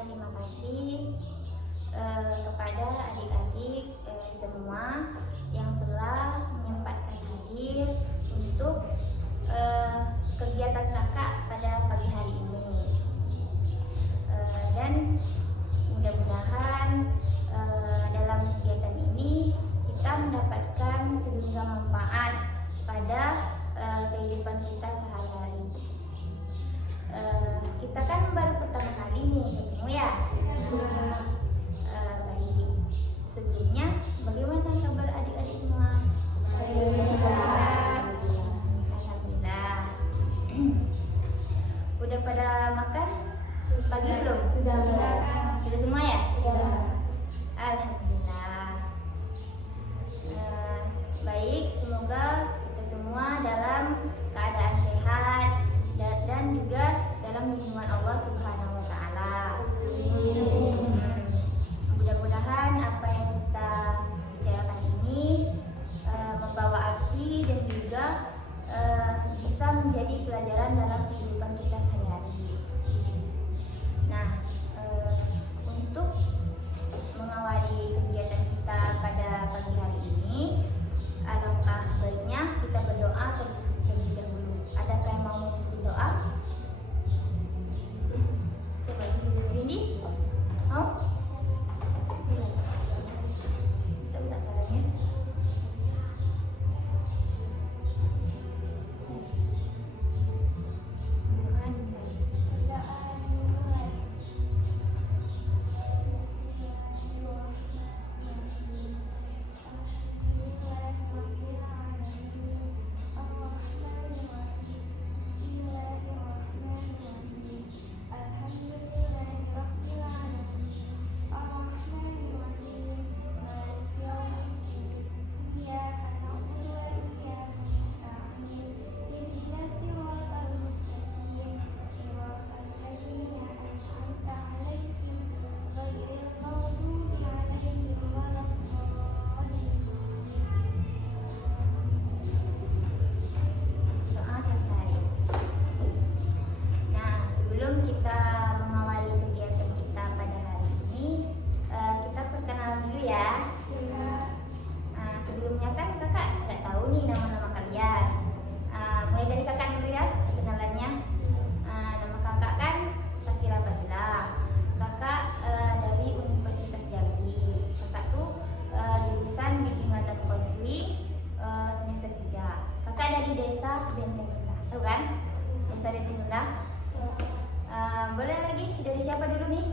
terima kasih kepada adik-adik semua yang telah menyempatkan hadir untuk kegiatan kakak pada pagi hari ini. Dan mudah-mudahan dalam kegiatan ini kita mendapatkan segala manfaat pada kehidupan kita sehari-hari. Kita kan baru pertama kali nih ketemu ya. Baik. Sebelumnya bagaimana kabar adik-adik semua? Alhamdulillah. Udah pada makan pagi belum? Sudah. Sudah semua ya? Sudah. Alhamdulillah. Baik, semoga kita semua dalam keadaan sehat dan juga dalam lindungan Allah Subhanahu wa taala. Mudah-mudahan apa yang kita bicarakan ini membawa arti dan juga bisa menjadi pelajaran dalam kehidupan kita sehari-hari. Nah, untuk mengawali kegiatan kita pada pagi hari ini, alangkah baiknya kita berdoa terlebih dahulu. Adakah yang mau memimpin doa? Siapa yang dulu? Windy? Mau? Bisa minta caranya? Doa selesai. Nah, sebelum kita mengawali kegiatan kita pada hari ini, kita perkenalan dulu ya. Sebelumnya kan kakak nggak tahu nih nama-nama kalian. Mulai dari kakak dulu ya perkenalannya. Nama kakak kan Sakila Fadila. Kakak dari Universitas Jambi. Kakak tuh jurusan Bimbingan dan Konseling semester 3. Kakak dari desa Benteng Indah. Tahu kan? Desa Benteng Indah. Boleh lagi dari siapa dulu nih?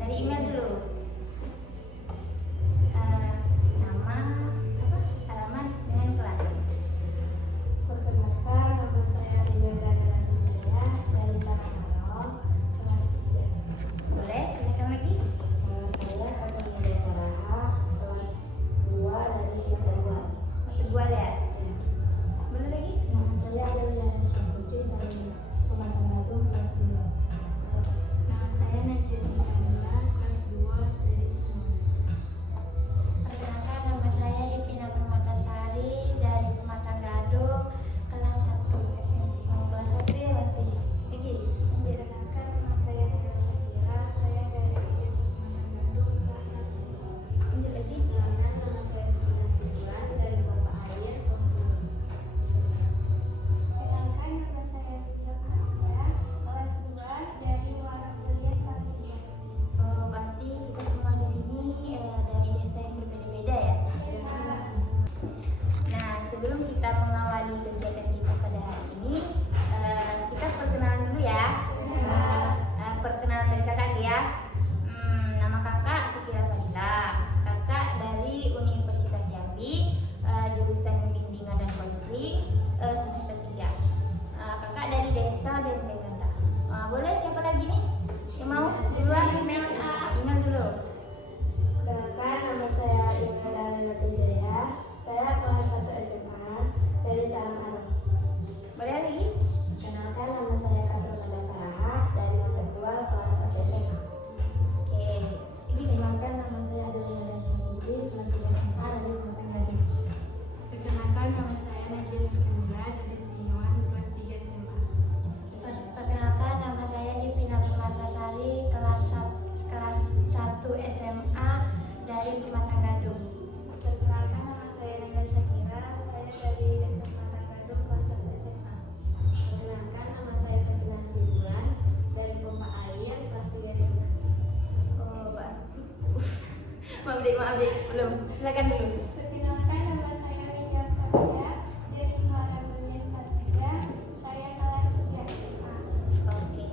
Dari email dulu. Nama, apa? Alamat dengan kelas. Perkenalkan, nama saya Ria Dana Aditya dari Tanah kelas 3. Boleh, silakan lagi. Saya Adelia Saraha, kelas 2 dari Teguan. Tegual ya. Boleh lagi? Nama saya Adelia Putri dari Pematang Agung, kelas 2. Nama saya Najwa Kamila, kelas 2 maaf dek, belum. Silakan dulu. Perkenalkan, nama saya Rida Fatia dari Muara Bagian 43. Saya kelas 3 SMA. Oke.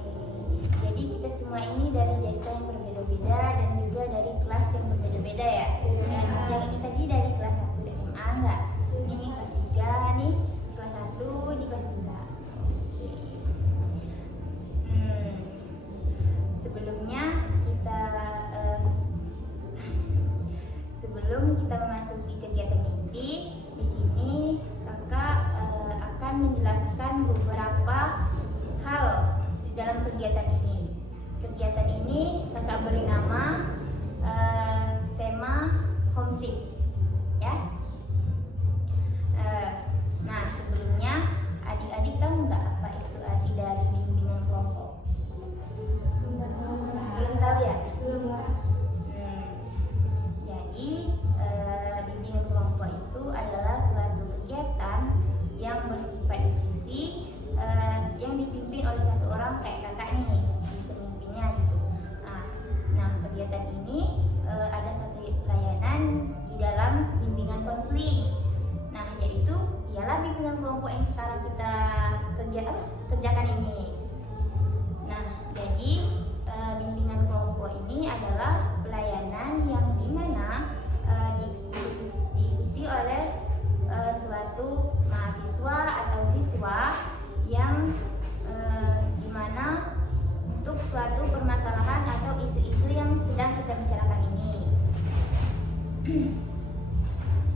Jadi kita semua ini dari desa yang berbeda-beda dan juga dari kelas yang berbeda-beda ya. Dan yang ini tadi dari kelas 1 SMA enggak? Ini kelas 3 nih, kelas 1, ini kelas 3. Oke. Sebelumnya sebelum kita memasuki kegiatan inti, di sini kakak akan menjelaskan beberapa hal di dalam kegiatan ini. Kegiatan ini kakak beri nama tema homesick, ya. Nah, sebelumnya adik-adik tahu nggak apa itu arti dari bimbingan kelompok? Belum tahu ya? Jadi bimbingan kelompok itu adalah suatu kegiatan yang bersifat diskusi yang dipimpin oleh satu orang kayak kakak nih, pemimpinnya gitu. Nah, kegiatan ini ada satu layanan di dalam bimbingan konseling. Nah, yaitu ialah bimbingan kelompok yang sekarang kita kerjakan ini. Nah, jadi bimbingan kelompok ini adalah pelayanan yang dimana diikuti oleh suatu mahasiswa atau siswa yang dimana untuk suatu permasalahan atau isu-isu yang sedang kita bicarakan ini.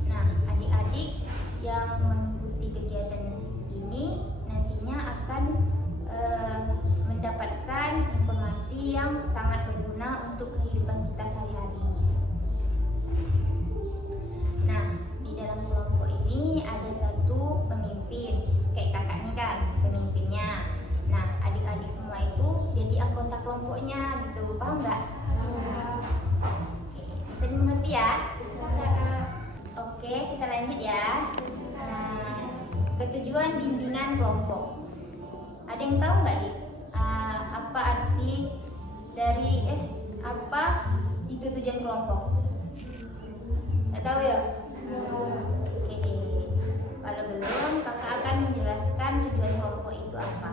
Nah, adik-adik yang mengikuti kegiatan ini nantinya akan mendapatkan informasi yang sangat berguna untuk kehidupan kita sehari-hari. Nah, di dalam kelompok ini ada satu pemimpin, kayak kakak nih kan, pemimpinnya. Nah, adik-adik semua itu jadi anggota kelompoknya gitu, paham nggak? Oke, bisa dimengerti ya? Oke, kita lanjut ya. Ketujuan bimbingan kelompok. Ada yang tahu nggak nih? Apa arti dari apa itu tujuan kelompok? Nggak tahu ya? Oke. Kalau belum, kakak akan menjelaskan tujuan kelompok itu apa.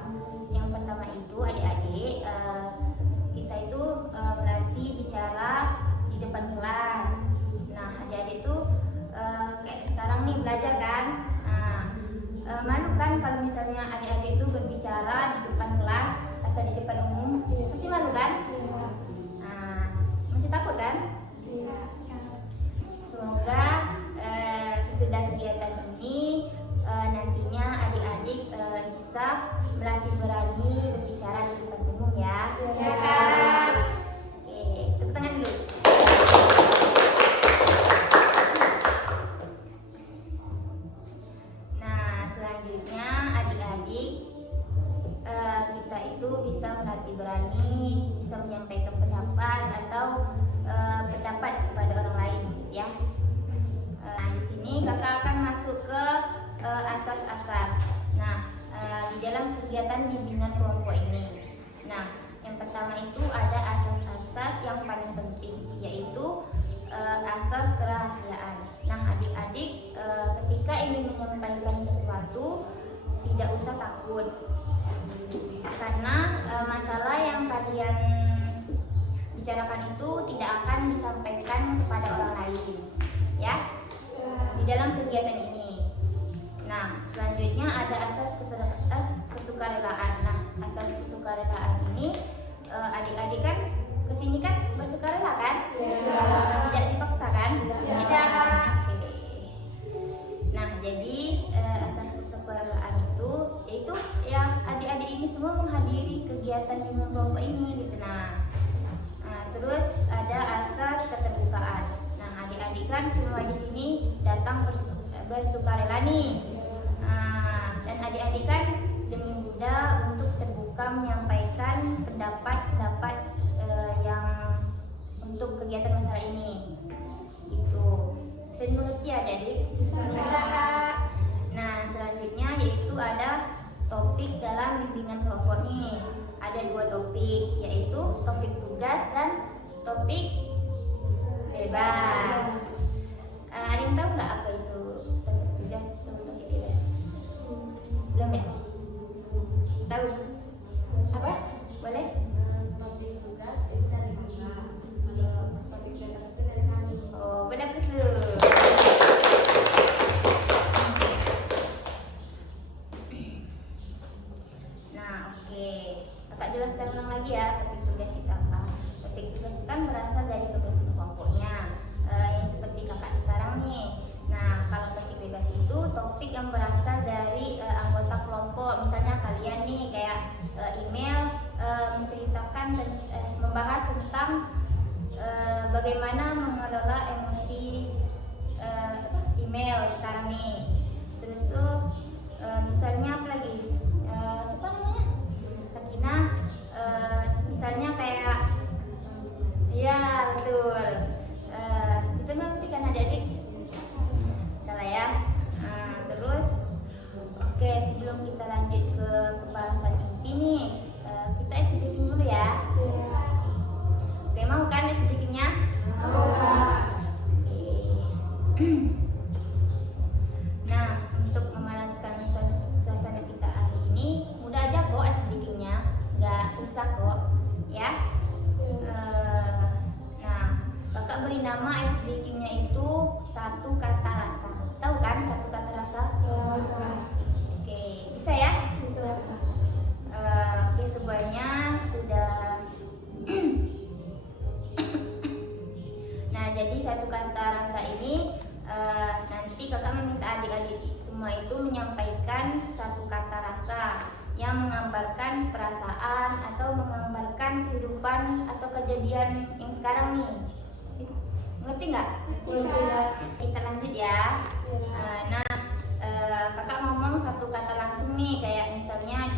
Yang pertama itu adik-adik, kita itu melatih bicara di depan kelas. Nah, adik-adik itu kayak sekarang nih belajar kan? Malu kan kalau misalnya adik-adik itu berbicara di depan kelas atau di depan umum, pasti malu kan? Masih takut kan? Semoga sesudah kegiatan ini nantinya adik-adik bisa melatih berani berbicara di depan umum ya. Ya kan? Oke, tepuk tangan dulu. Nah, selanjutnya adik-adik kita itu bisa melatih berani, bisa menyampaikan pendapat atau pendapat kepada orang lain, ya. Nah, di sini kakak akan masuk ke asas-asas. Nah, di dalam kegiatan bimbingan kelompok ini. Nah, yang pertama itu ada asas-asas yang paling penting, yaitu asas kerahasiaan. Nah, adik-adik ketika ingin menyampaikan sesuatu tidak usah takut, karena masalah yang kalian bicarakan itu tidak akan disampaikan kepada orang lain, ya, di dalam kegiatan ini. Nah, selanjutnya ada asas kesukarelaan. Nah, asas kesukarelaan ini adik-adik kan kesini kan bersukarela kan? Tidak dipaksa kan? Tidak. Oke. Nah, jadi asas kesukarelaan itu yaitu yang adik-adik ini semua menghadiri kegiatan bimbingan kelompok ini gitu. Nah, terus ada asas keterbukaan. Nah, adik-adik kan semua di sini datang bersukarela nih. Dan adik-adik kan demi mudah untuk terbuka menyampaikan topik tugas kan berasal dari topik kelompoknya, yang seperti kakak sekarang nih. Nah, kalau topik bebas itu topik yang berasal dari anggota kelompok. Misalnya kalian nih kayak email menceritakan membahas tentang bagaimana mengelola emosi email sekarang nih. Terus tuh misalnya apa lagi? Siapa namanya? Sakina. Misalnya kayak ya betul. Bisa mengertikan adik-adik? Salah ya. Terus oke, sebelum kita lanjut ke pembahasan inti nih, kita isi breaking dulu ya. Oke, mau kan isi breakingnya? Nah, untuk memanaskan suasana kita hari ini, mudah aja kok ice breakingnya, nggak susah kok, ya. Nah, kakak beri nama ice breakingnya itu satu kata rasa. Tahu kan satu kata rasa? Oke, bisa ya? Oke, semuanya sudah. Nah, jadi satu kata rasa ini nanti kakak meminta adik-adik semua itu menyampaikan satu kata rasa yang menggambarkan perasaan atau menggambarkan kehidupan atau kejadian yang sekarang nih. Ngerti nggak? Kita lanjut ya. Nah, kakak ngomong satu kata langsung nih, kayak misalnya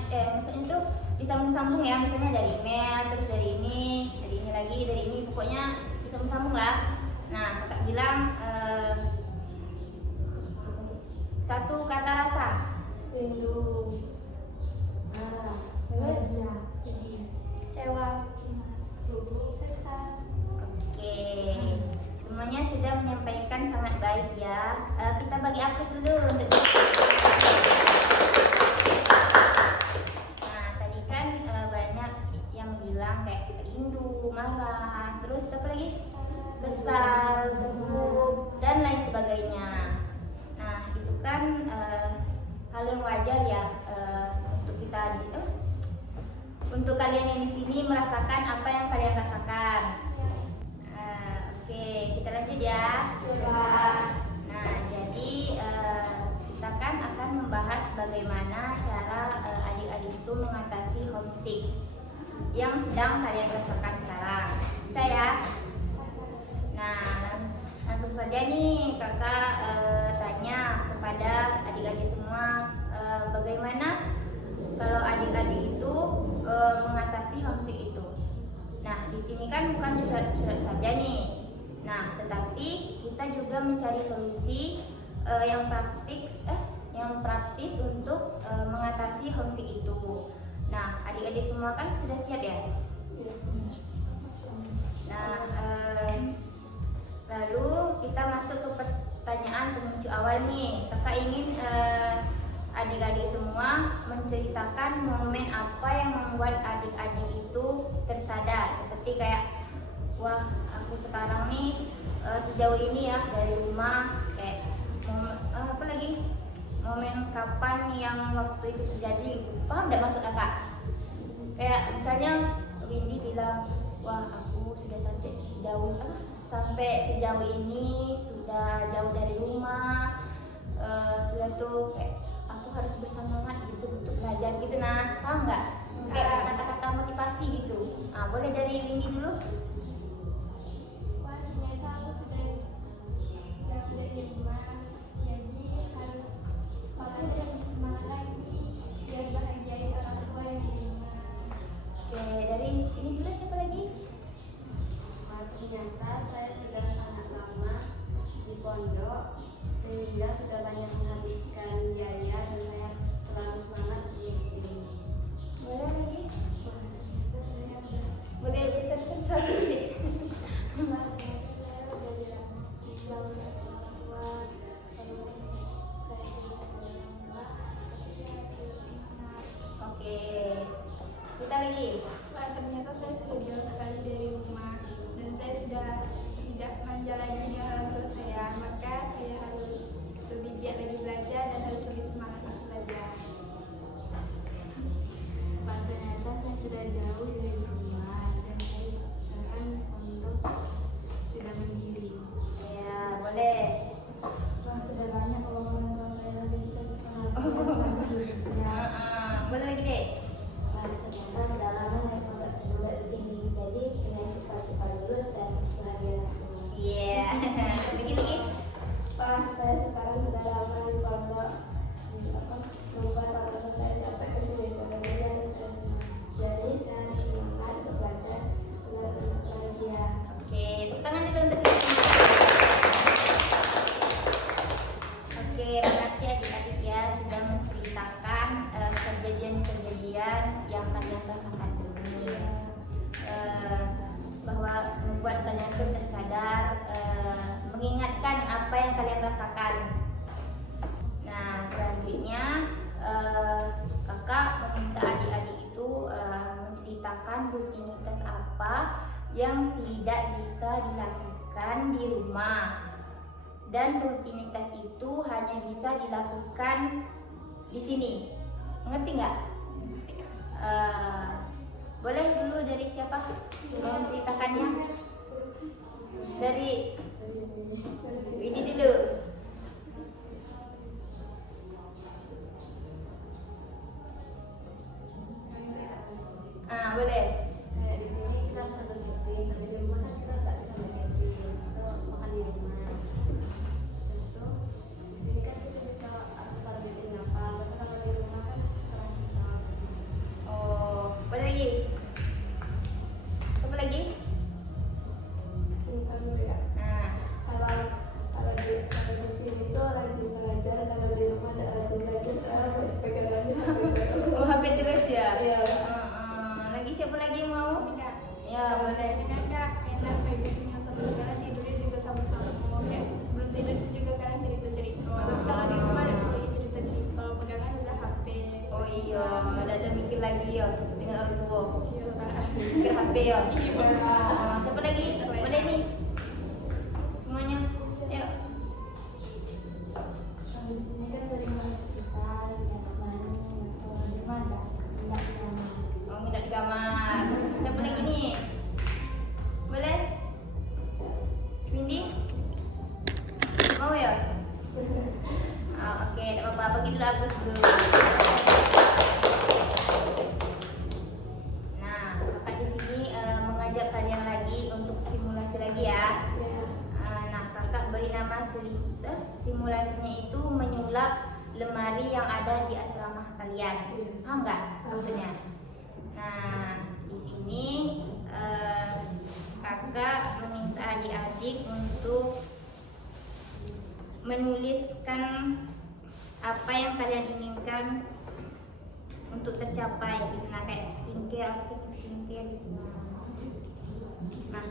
tuh disambung-sambung ya, misalnya dari email, terus dari ini lagi, dari ini, pokoknya disambung-sambung lah. Nah, kakak bilang satu kata rasa. Rindu, marah, sedih, kecewa, cemas, gugup, kesal. Oke, semuanya sudah menyampaikan sangat baik ya. Kita bagi aplaus dulu untuk. Nah, tadi kan banyak yang bilang kayak rindu, marah, terus apa lagi? Kesal, gugup, dan lain sebagainya. Nah, itu kan hal yang wajar ya untuk kita untuk kalian yang di sini merasakan apa yang kalian rasakan. Oke, kita lanjut ya. Nah, jadi kita kan akan membahas bagaimana cara adik-adik itu mengatasi homesick yang sedang kalian rasakan sekarang. Bisa ya? Nah, langsung saja nih kakak tanya kepada adik-adik semua, bagaimana kalau adik-adik itu mengatasi homesick itu. Nah, di sini kan bukan curhat-curhat saja nih. Nah, tetapi kita juga mencari solusi yang praktis untuk mengatasi homesick itu. Nah, adik-adik semua kan sudah siap ya? Nah, lalu kita masuk ke pertanyaan pemicu awal nih. Kakak ingin adik-adik semua menceritakan momen apa yang membuat adik-adik itu tersadar. Seperti kayak, wah, aku sekarang nih sejauh ini ya dari rumah, kayak apa lagi, momen kapan yang waktu itu terjadi gitu. Paham gak maksud kakak? Kayak misalnya Windy bilang, wah, aku sudah sampai sejauh ini, sudah jauh dari rumah, sudah tuh kayak aku harus bersemangat gitu untuk belajar gitu. Nah, paham nggak? Kayak kata-kata motivasi gitu. Nah, boleh dari Windy dulu. Wah, ternyata aku sudah jauh dari rumah, jadi harus sekolah dan lebih semangat lagi biar bahagiain orang tua yang di rumah. Oke, dari ini dulu siapa lagi? Ternyata saya sudah sangat lama di pondok sehingga sudah banyak menghabiskan biaya dan saya selalu semangat di ini. Boleh lagi? Boleh bisa sorry. Saya udah jauh dari orang tua, apa yang kalian rasakan. Nah, selanjutnya kakak meminta adik-adik itu menceritakan rutinitas apa yang tidak bisa dilakukan di rumah, dan rutinitas itu hanya bisa dilakukan di sini. Ngerti nggak? Boleh dulu dari siapa mau menceritakannya? Dari ini dulu. Boleh. Kayak di sini kita harus sambil catering, tapi di rumah kan kita nggak bisa sambil catering atau makan di rumah. Setelah itu di sini kan kita bisa harus targetin apa, tapi kalau di rumah kan setelah kita. Oh, boleh lagi? Apa lagi? Tentang ya. Nah, Kalau di sini tuh rajin belajar, kalau di rumah ada rajin belajar, soalnya pegangannya oh HP terus ya? Iya. Lagi siapa lagi yang mau? Ya, boleh. Kan Kak, enak biasanya sambil jalan tidurnya juga sama-sama. Kayak sebelum tidur juga kadang cerita-cerita. Kalau di rumah ada lagi cerita-cerita, kalau pegangan udah HP. Oh iya, ada mikir lagi ya dengan orang tua. Iya, Kak. Mikir HP ya. Iya. Siapa lagi? Boleh nih. Semuanya. Yuk. Kalau di sini kan sering aktivitas, tidak main, atau di rumah nggak nyaman. Oh, nginep di kamar. Siapa lagi nih? Boleh? Windy? Mau ya? Oke, tidak apa-apa. Bagi dulu Agus dulu. Nah, kakak di sini mengajak kalian lagi untuk simulasi lagi ya. Nah, kakak beri nama simulasinya itu menyulap lemari yang ada di asrama kalian. Paham nggak maksudnya? Nah, di sini kakak meminta adik-adik untuk menuliskan apa yang kalian inginkan untuk tercapai. Nah, kayak skincare, aktif skincare gitu. Nah,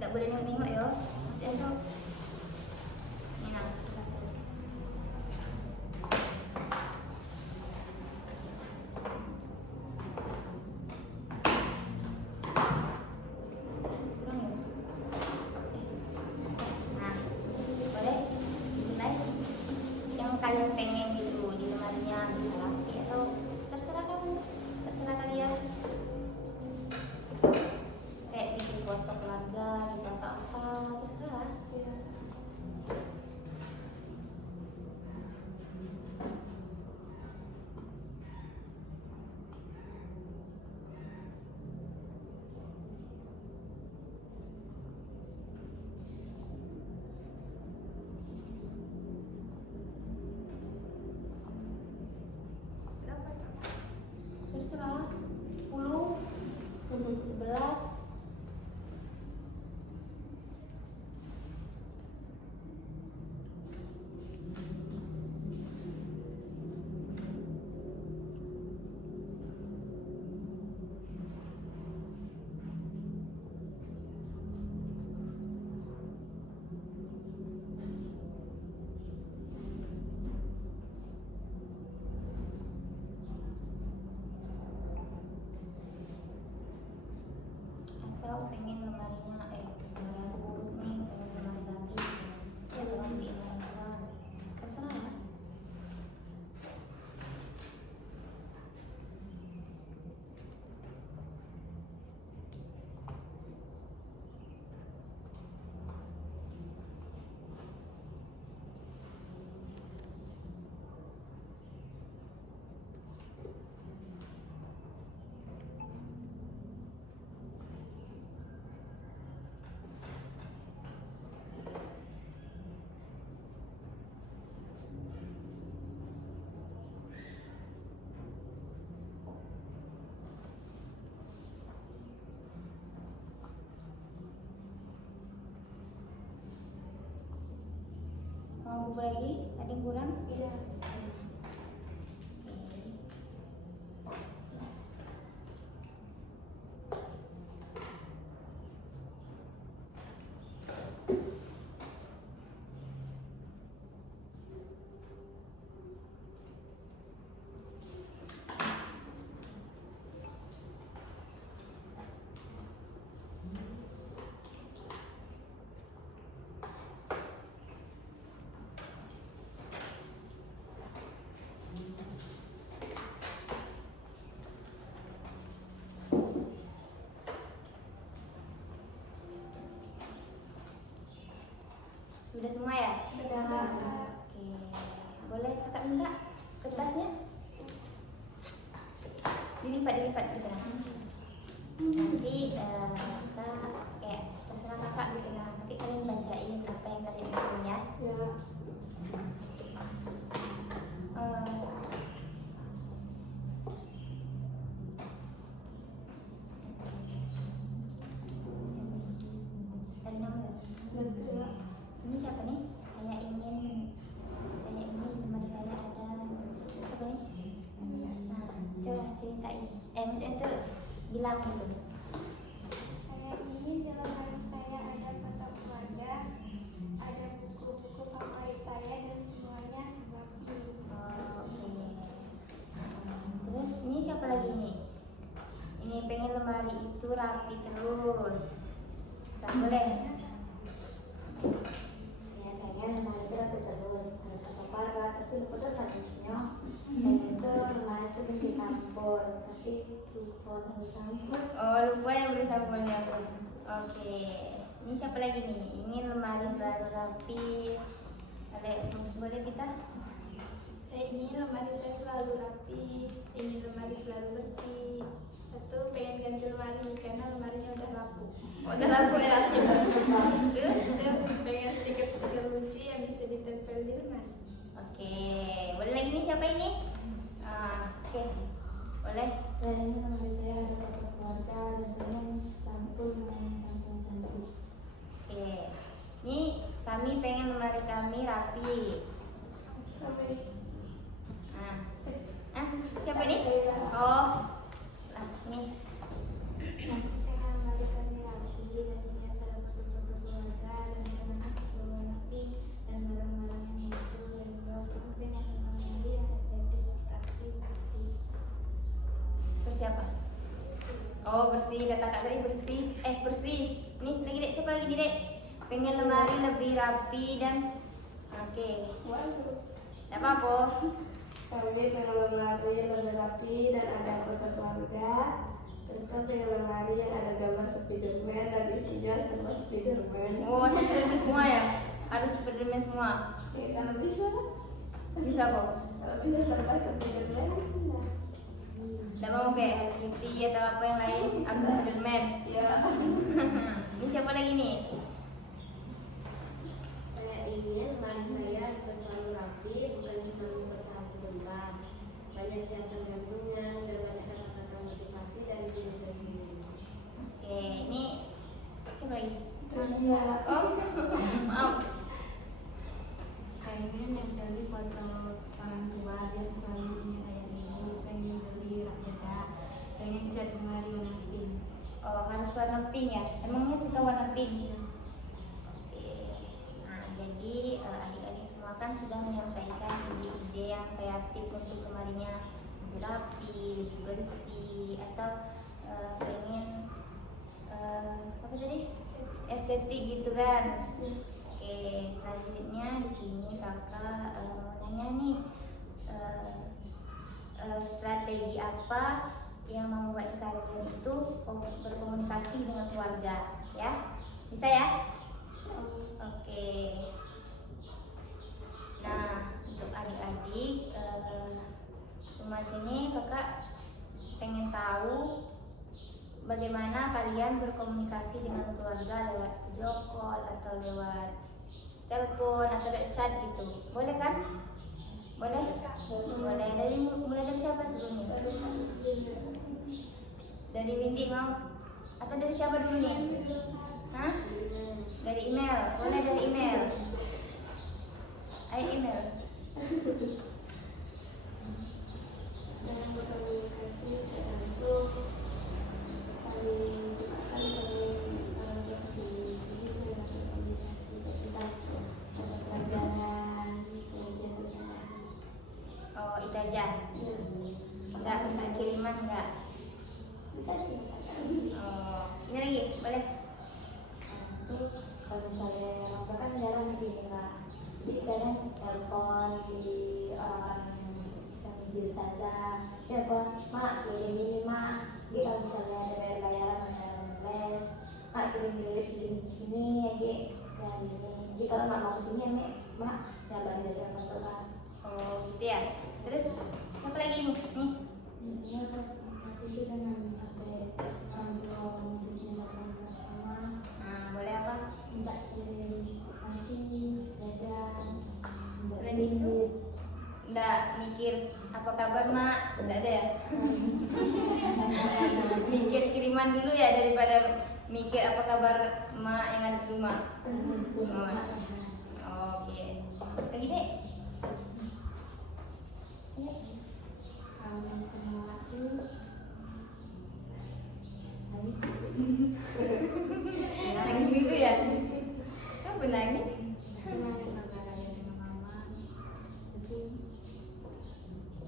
nggak boleh nengok-nengok ya, masih ada. Ini nah. Kurang ya? Nah, boleh dimulai. Yang kalian pengen gitu di lemarinya, bisa laki atau terserah kamu, terserah kalian. Kayak bikin foto keluarga, di foto apa, terserah. Berapa? Terserah. 10, 11. Atau pengen lemarinya lemari aku buruk nih, pengen lemari lagi ya, jangan diingat-ingat, terserah ya. kumpul lagi? Ada yang kurang? Iya. Sudah semua ya? Sudah. Oke. Boleh kakak minta kertasnya? Dilipat gitu nah. Nanti kakak kayak terserah kakak gitu nah. Nanti kalian bacain apa yang kalian ingin ya. Ya. Dari nama saya. Betul. Ini siapa nih? Saya ingin teman saya ada siapa nih? Nah, coba ceritain. Maksudnya tuh bilang gitu. Saya ingin di lemari saya ada foto keluarga, ada buku-buku favorit saya dan semuanya rapi. Oh, oke. Terus ini siapa lagi nih? Ini pengen lemari itu rapi terus. Tak boleh. Ya pengen lemari itu rapi terus ada foto keluarga tapi foto selanjutnya saya itu lemari itu ganti sampul tapi lupa ganti sampul. Oh, lupa yang beri sampulnya aku. Oke. Ini siapa lagi nih? Ini lemari selalu rapi. Ada boleh kita? Saya ingin lemari saya selalu rapi, ingin lemari selalu bersih. Satu, pengen ganti lemari karena lemarinya udah laku. Oh, udah laku ya. Terus? Pengen stiker-stiker lucu yang bisa ditempel di lemari. Oke. Boleh lagi nih siapa ini? Oke. Boleh. Saya ini lemari saya ada foto keluarga dan pengen sampul dengan sampul cantik. Oke. Ini kami pengen lemari kami rapi. Sampai Siapa nih? Oh. Lah, ini. Pengen lemari kami rapi dan punya ada foto-foto keluarga dan pengen sepuluh rapi dan barang-barang yang lucu dan bagus. Pengen lemari yang estetik rapi bersih. Siapa? Oh, bersih. Kata kak tadi bersih. Bersih. Nih, lagi dek. Siapa lagi nih dek? Pengen lemari lebih rapi dan oke. Tidak apa-apa. Kami pengen lemari yang lebih rapi dan ada foto keluarga. Terus pengen lemari yang ada gambar Spiderman dan isinya semua Spiderman. Oh, masih Spiderman semua ya? Harus Spiderman semua. Kalau bisa, Bisa kok. kalau bisa serba Spiderman. Tidak mau kayak Hello Kitty atau apa yang lain. Harus Spiderman. Ya. Ini siapa lagi nih? Saya ingin lemari saya bisa selalu rapi, bukan cuma bertahan sebentar. Banyak hiasan gantungan dan banyak kata-kata motivasi dari diri saya sendiri. Oke, ini siapa lagi? Iya. Oh, maaf. Pengen nempelin foto orang tua dan selalu ingat ayah ibu. Pengen beli rak beda. Pengen cat lemari warna pink. Oh, harus warna pink ya? Emangnya suka warna pink? Oke. Nah, jadi adik-adik semua kan sudah menyampaikan ide-ide yang kreatif untuk lemarinya lebih rapi, lebih bersih, atau pengen apa tadi? Estetik gitu kan? Oke, selanjutnya di sini kakak nanya nih strategi apa yang membuat kalian itu berkomunikasi dengan keluarga, ya? Bisa ya? Oke. Nah, untuk adik-adik semua sini kakak pengen tahu bagaimana kalian berkomunikasi dengan keluarga lewat video call atau lewat telepon atau lewat chat gitu. Boleh kan? Boleh? Boleh. Mulai dari siapa sebelumnya? Dari Windy mau? Atau dari siapa dulu nih? Hah? Dari email. Boleh dari email. Ayo email. Dalam berkomunikasi tergantung paling akan orang tua sendiri. Jadi saya berkomunikasi ketika ada pelajaran kemudian bersama. Oh, itu aja. Ya, Enggak bisa kiriman enggak? dikasih. Oh, ini lagi boleh. Itu kalau misalnya orang tua kan jarang di sini Kak, jadi kadang telepon di orang-orang yang misalnya di ustazah, ya Pak, mak kirim ini mak, jadi kalau misalnya ada bayar bayaran les, mak kirim les di sini ya Ki, ya ini, jadi kalau mak mau kesini ya mak ya bayar dari orang tua. Oh, gitu ya. Terus siapa lagi nih? Nih. Biasanya komunikasi itu dengan HP orang tua hidupnya 18 sama. Nah, boleh apa? Minta kirim nasi, jajan, minta Selain kirim itu? duit. Enggak mikir apa kabar mak? Enggak ada ya? Mikir kiriman dulu ya daripada mikir apa kabar mak yang ada di rumah. Oh, oke. Lagi deh. Kalau yang kedua itu Nangis dulu ya? Kok benangis? kemarin raya dengan mama, itu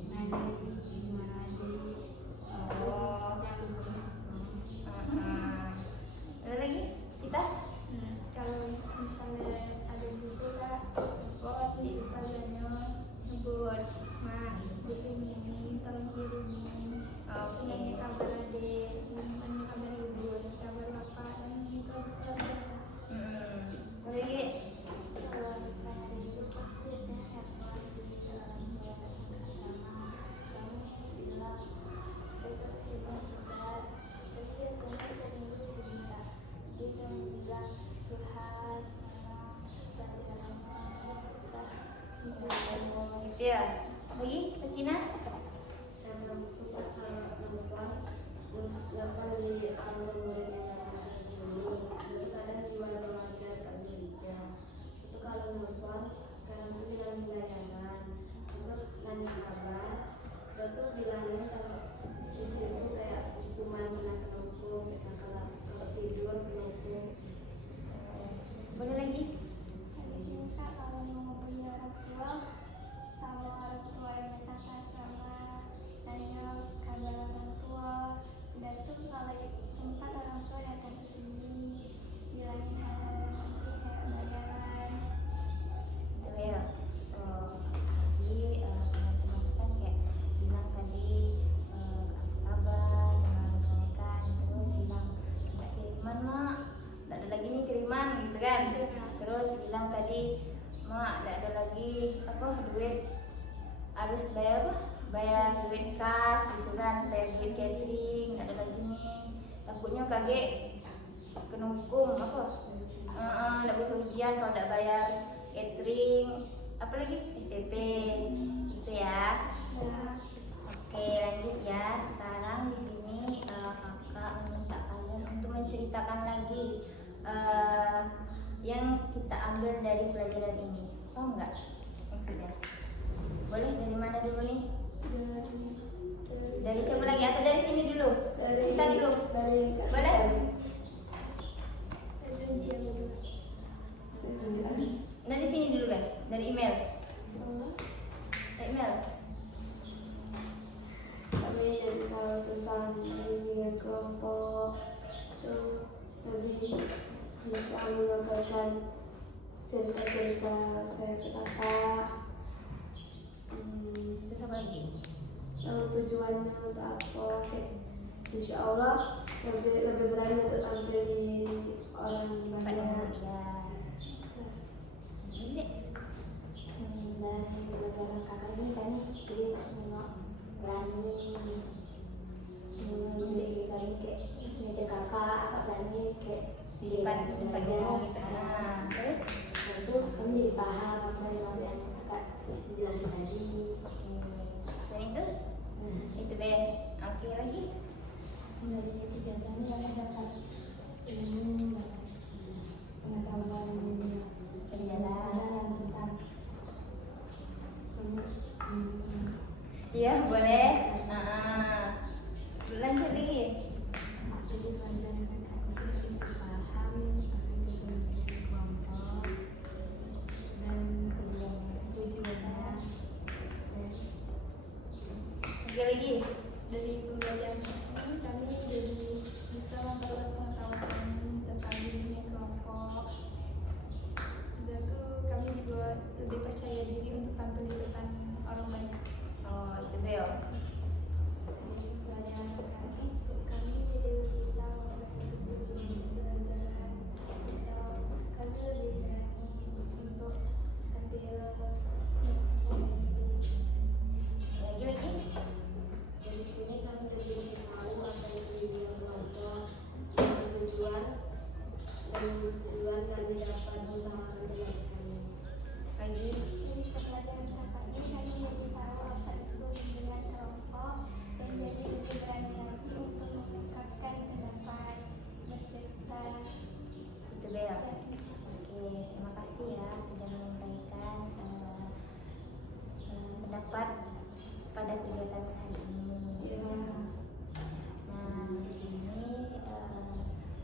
nanya gimana adik, Oh. Ada lagi? Kita? Kalau misalnya ada gitu Kak, di Instagramnya buat mak bikin ini tolong kirimin. Oke. Ini kabar adik, ini kabar ibu, ini kabar bapak, ini gitu. Ada lagi? kalau misalnya ada itu biasanya telepon di dalam biasa sama kamu bilang besok sini sebentar, tapi biasanya kita minggu sebentar, jadi kamu bilang curhat sama dalamnya Gitu ya. Lagi? Sakina? Karena untuk nelfon di kantor murid yang datang ke sini, lalu kadang di warga market Kak Zulija. Itu kalau nelfon, kadang tuh bilangin bayaran, untuk nanya kabar, itu bilangin kalau di sini tuh kayak hukuman kena penumpung, kita kalau tidur penumpung. Boleh lagi? Di sini Kak, kalau mau ngomongin orang tua sama orang tua yang minta sama nanya kabar orang tua, sudah itu kalau sempat orang tua datang ke sini bilangin hal-hal yang penting kayak bayaran. Itu ya. Tadi teman-teman kan kayak bilang tadi apa kabar dengan mereka, terus bilang minta kiriman mak, nggak ada lagi nih kiriman gitu kan. Terus bilang tadi mak nggak ada lagi apa duit, harus bayar apa? Bayar duit kas gitu kan, bayar duit catering, nggak ada lagi nih. Takutnya kaget kena hukum apa? Nggak bisa ujian kalau nggak bayar catering, apa lagi SPP gitu ya. Oke, lanjut ya. Sekarang di sini kakak meminta kalian untuk menceritakan lagi yang kita ambil dari pelajaran ini. Paham nggak maksudnya? Boleh dari mana dulu nih? Dari siapa lagi atau dari sini dulu? Kita dulu. Boleh? Dari sini dulu ya. Dari email. Dari email. kami jadi tahu tentang bimbingan kelompok itu lebih bisa menyampaikan cerita-cerita saya ke kakak. Terus apa lagi? Lalu tujuannya untuk apa? Kayak insya Allah lebih berani untuk tampil di orang banyak. Ini deh. Dari pelajaran kakak ini kan jadi memang berani menjadi kali kayak ngajak kakak berani kayak Di depan umum gitu. Terus itu kami jadi paham apa yang maksudnya kakak jelasin tadi. dan itu deh. Oke lagi. Dari kegiatan ini kami dapat ilmu dan pengetahuan Perjalanan. tentang duluan kami dapat mengutarakan pendapat kami. Pagi. Jadi pembelajaran kakak ini kami jadi tahu apa itu hubungan kelompok dan jadi lebih berani lagi untuk mengungkapkan pendapat, bercerita. Itu Bel. Oke, terima kasih ya sudah menyampaikan pendapat pada kegiatan hari ini. Nah, di sini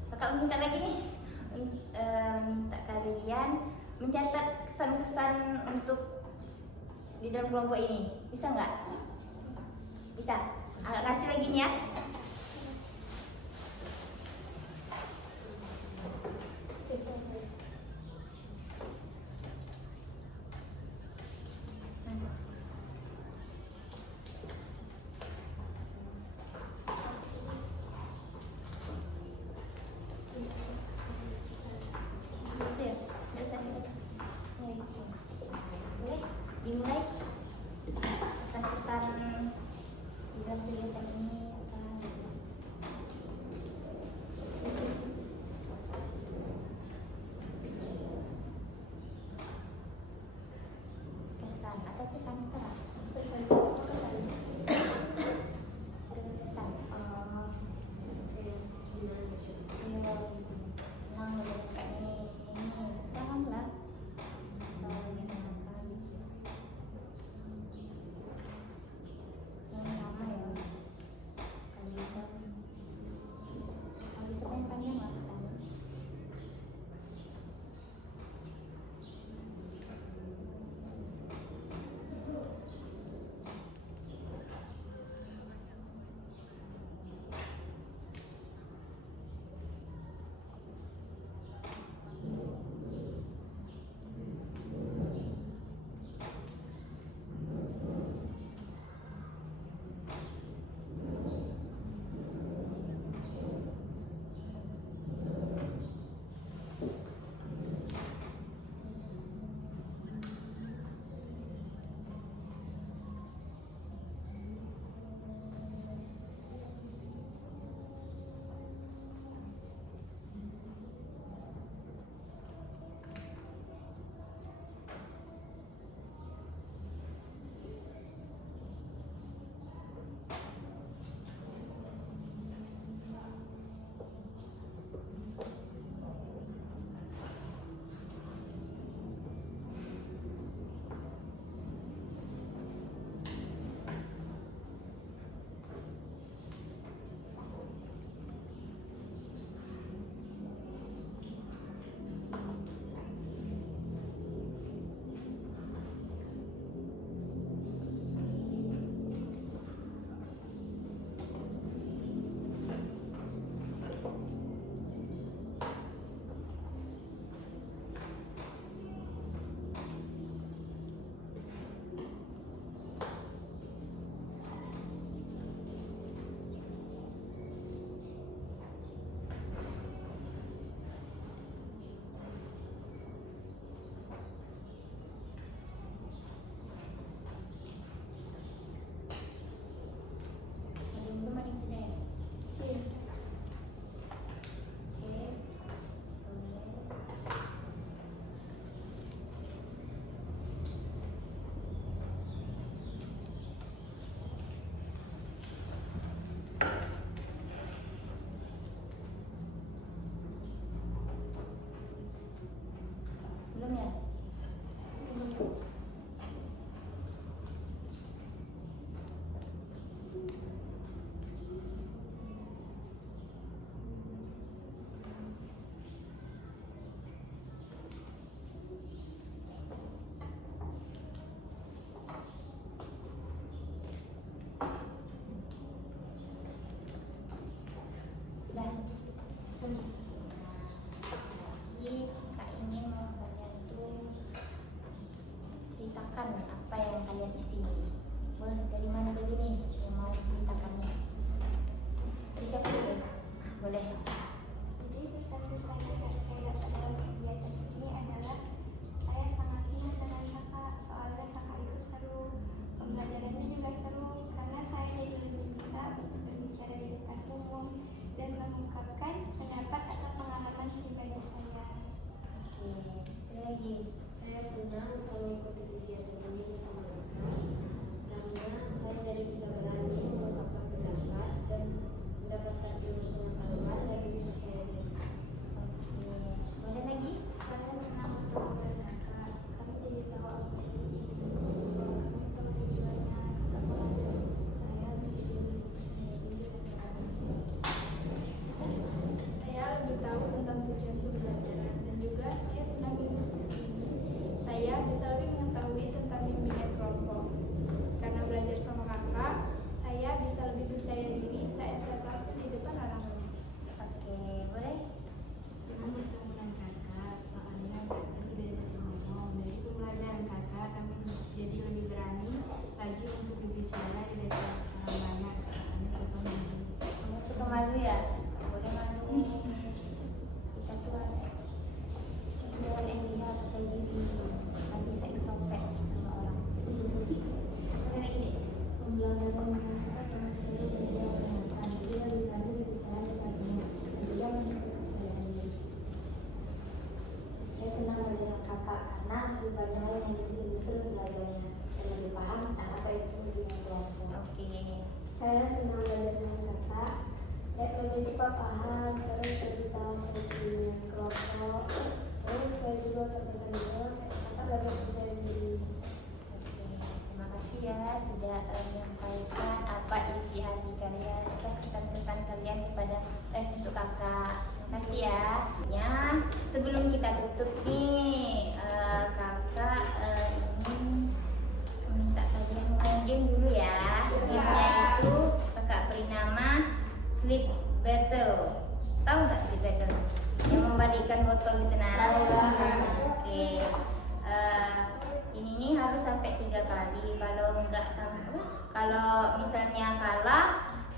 kakak minta lagi nih, minta kalian mencatat kesan-kesan untuk di dalam kelompok ini. Bisa nggak? Bisa. Kasih lagi nih ya. Itu ya, tulisan itu. Ya, itu. Boleh dimulai pesan-pesan di dalam kegiatan ini apa gitu. Kesan atau pesan terang? Kesan. Kesan. Oh, Kayak senang gitu. iya gitu. Senang melihat kayak ini. Sekarang lah. Atau lagi apa gitu. Yang lama ya. Kalau bisa yang panjang lah kesannya. Belum ya? Dah. Jadi Kak ingin mau kalian tuh ceritakan apa yang kalian isi. Boleh dari mana dulu nih yang mau ceritakannya? Dari siapa dulu? Boleh. Jadi pesan-pesan yang saya dapat dalam kegiatan ini adalah saya sangat senang dengan kakak, soalnya kakak itu seru, pembelajarannya juga seru karena saya jadi lebih bisa untuk berbicara di depan umum dan mengungkapkan pendapat atau pengalaman pribadi saya. kakak karena lebih banyak hal yang lebih seru belajarnya dan lebih paham tentang apa itu hubungan keluarga. Oke. Saya senang belajar dengan kakak, ya lebih cepat paham, terus lebih tahu hubungan kelompok. Terus saya juga terkesan juga kakak dapat percaya diri. Oke, terima kasih ya sudah menyampaikan apa isi hati kalian, apa kesan-kesan kalian kepada untuk kakak. Terima kasih ya. Ya, sebelum kita tutup nih, kakak ingin meminta kalian main game dulu ya. Gamenya itu kakak beri nama Sleep Battle. Tahu nggak Sleep Battle? Yang membalikkan botol gitu nah. Oke. Ini nih harus sampai 3 kali. Kalau nggak sampai, kalau misalnya kalah,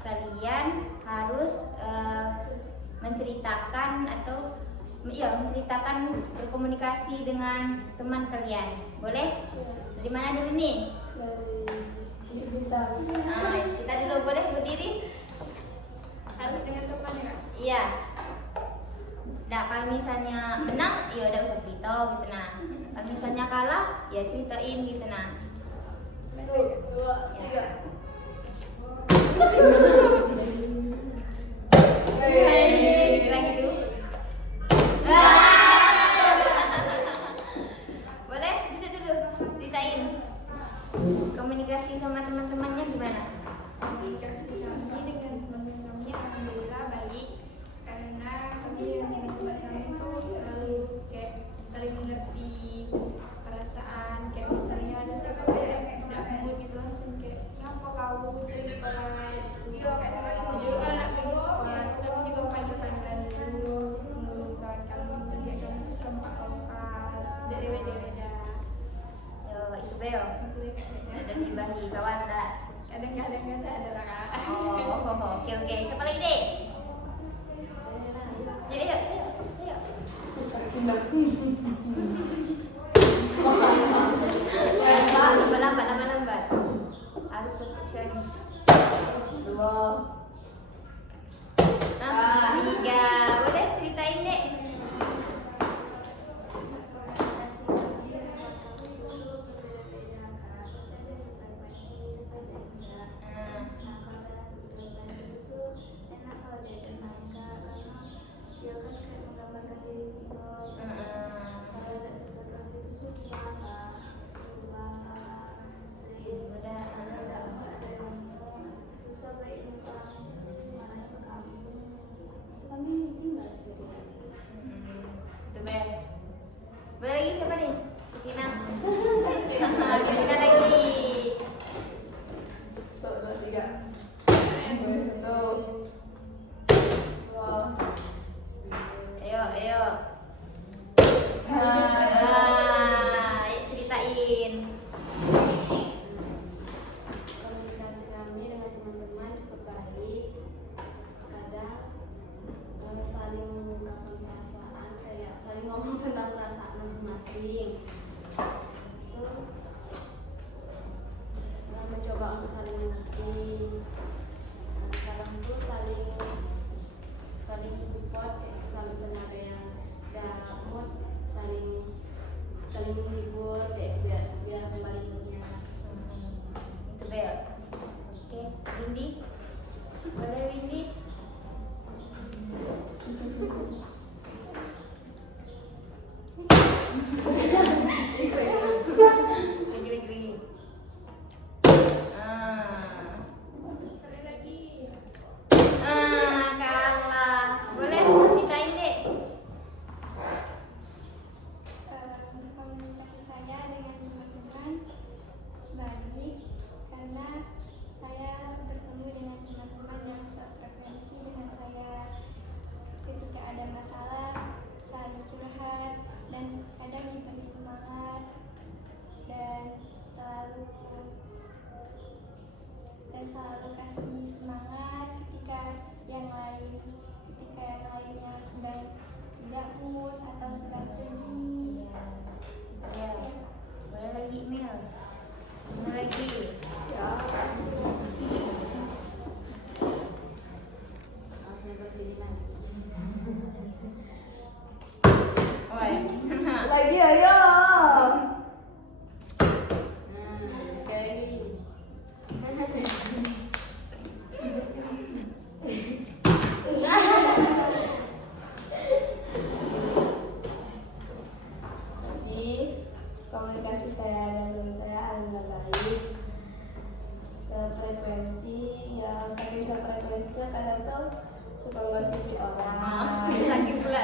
kalian harus menceritakan atau menceritakan berkomunikasi dengan teman kalian. Boleh? Dari mana dulu nih? Dari bintang. Kita dulu boleh berdiri? Harus dengan teman ya. Iya. Nah, kalau misalnya menang, ya udah usah cerita gitu nah. Kalau misalnya kalah, ya ceritain gitu nah. 1, 2, 3. Kira gitu. Boleh? Duduk dulu. Ceritain. Komunikasi sama teman-temannya gimana? Komunikasi kami dengan teman-teman kami alhamdulillah baik, karena kami yang teman kami itu selalu kayak saling mengerti perasaan. Kayak misalnya ada siapa yang kayak tidak mood gitu langsung kayak kenapa kau jadi pelan gitu. Juga anak kami sekolah kami juga pagi-pagian dulu mengumpulkan kami kerja kami serempak lokal dari beda-beda. Yo, itu Bel. Ada dibahi kawan tak? Kadang-kadang ada lah kak. Oke. Siapa lagi deh? Yuk. Lambat. Harus perfeksionis. 2. 3. Boleh ceritain dek? Itu Bel. Boleh lagi siapa nih? Tina. Tina lagi. 1, 2, 3. 1, 2. Ayo. Ceritain. Komunikasi kami dengan teman-teman cukup baik. Kadang saling mengungkapkan perasaan, kayak saling ngomong tentang perasaan masing-masing. Itu mencoba untuk saling mengerti. Kadang tuh saling support, kayak gitu. Kalau misalnya ada yang gak mood, saling menghibur, kayak biar kembali moodnya. Itu Bel. Oke, Windy. Boleh Windy? Lagi. Kalah. Boleh ceritain dek? Komunikasi saya dengan teman-teman baik, karena saya bertemu dengan teman-teman yang sefrekuensi dengan saya. Ketika ada masalah saling curhat dan kadang diberi semangat dan selalu kasih semangat ketika yang lainnya sedang tidak mood atau sedang sedih. Ya. Boleh lagi Mel. Mana lagi? Oke, sini lagi. Oi. lagi, ayo. Sekali lagi. Jadi komunikasi saya dan guru saya adalah baik, sefrekuensi, yang saking sefrekuensinya kadang tuh suka ngasihin orang. Saking pula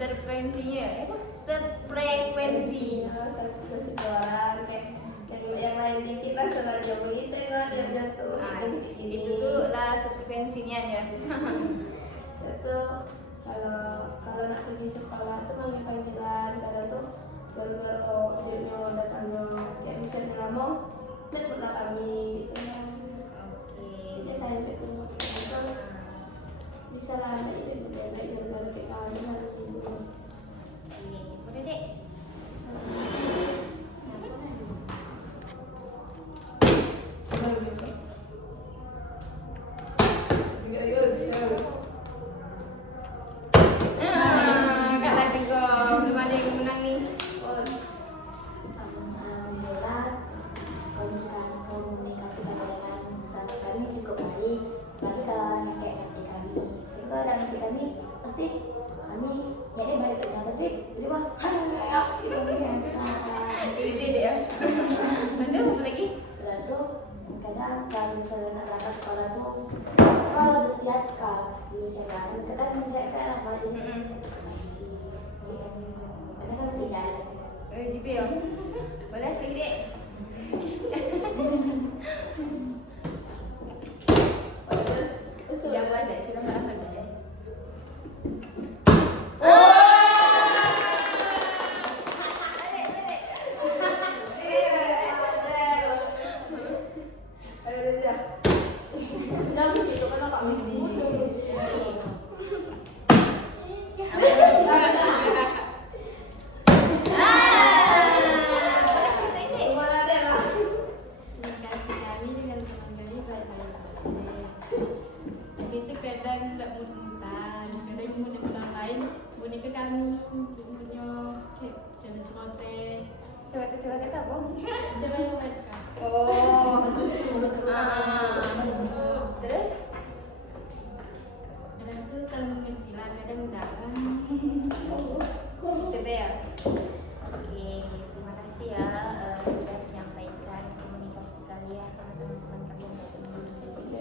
sefrekuensinya, apa? Sefrekuensi. Ngasihin orang kayak yang lain dikit lah saudara dia begitu kan dia jatuh. Itu tuh lah sefrekuensinya ya. Itu kalau nak pergi sekolah tuh manggil panggilan kadang tuh baru dia datangnya kayak bisa ngomong jemputlah kami gitu kan. Oke. Jadi saya ketemu itu bisa lah ini belajar dari kami hari ini. Udah dek. Baru bisa. Kak Raja kok belum ada yang menang nih. Alhamdulillah, komunikasi kami dengan tamu kami cukup baik. Apalagi kalau orang yang kayak nanti kami. Jadi kalau orang nanti kami pasti kami ya dia balik ke rumah tapi tiba apa sih kami yang Ide deh ya. Betul apa lagi? Setelah itu kadang kalau misalnya anak-anak sekolah tuh kalau udah siap kalau usia berapa mereka kan menyiapkan apa ini kadang kan tinggal Gitu ya. Boleh lagi dek. Jawaban dek, silakan apa dek. Jangan begitu kan kami di Komunikasi kami dengan teman kami baik-baik saja. Tapi itu kadang tidak mudah-mudahan, kadang mudah lain. Boneka kami punya kayak jalan celoteh, Coba-coba kita apa? jalan mereka. Oh. Terus? Kadang tuh saling mengerti lah, kadang enggak kan. Gitu ya. Oke, terima kasih ya sudah menyampaikan komunikasi kalian sama teman-teman kalian ini.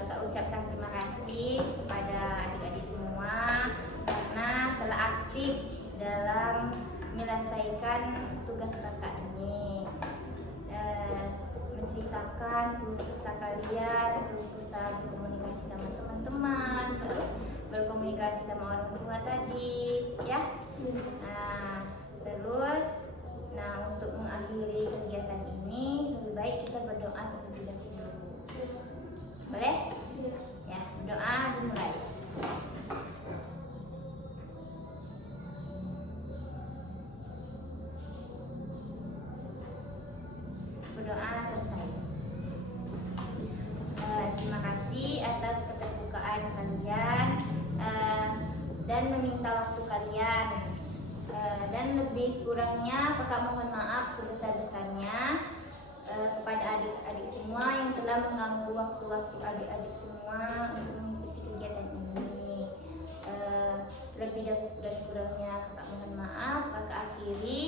Kita ucapkan terima kasih kepada adik-adik semua karena telah aktif dalam menyelesaikan tugas kakak ini. Menceritakan keluh kesah kalian, keluh kesah berkomunikasi sama teman-teman, berkomunikasi sama orang tua tadi, ya. Terus, untuk mengakhiri kegiatan ini lebih baik kita berdoa terlebih dahulu. Boleh? Ya, berdoa dimulai. Berdoa selesai. Terima kasih atas keterbukaan kalian dan meminta waktu kalian. Dan lebih kurangnya kakak mohon maaf sebesar-besarnya kepada adik-adik semua yang telah mengganggu waktu-waktu adik-adik semua untuk mengikuti kegiatan ini. Lebih dan kurangnya kakak mohon maaf. Kakak akhiri